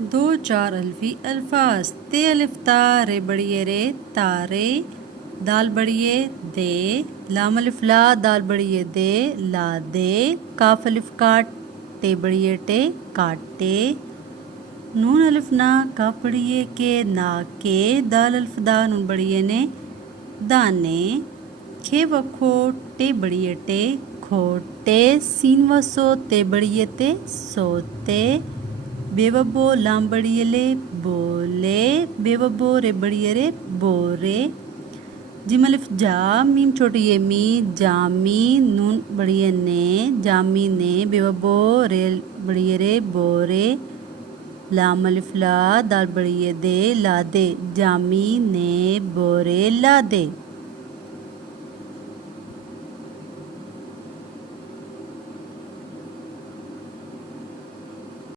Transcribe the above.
दो चार अल्फी अल्फाज ते अलिफ ता रे बड़िए रे तारे दाल बड़िए दे लाम अलिफ ला दाल बड़िए दे ला दे काफ अलिफ काट टे बड़िए टे काटे नून अलिफ ना काफ बड़िए के ना के दाल अलिफ दा नून बड़िए ने दाने खे वखो टे बड़िए टे खोटे सीन वसो ते बड़िए ते सोते बेवबो लाम बड़ियले बोले बेवबो रे बड़ियरे बोरे जिम अलिफ जा मीम छोटी ये मी जामी नून बड़िए ने जामी ने बेवबो रे बड़ियरे बोरे लाम अलिफ ला दाल बड़िए दे ला दे जामी ने बोरे ला दे।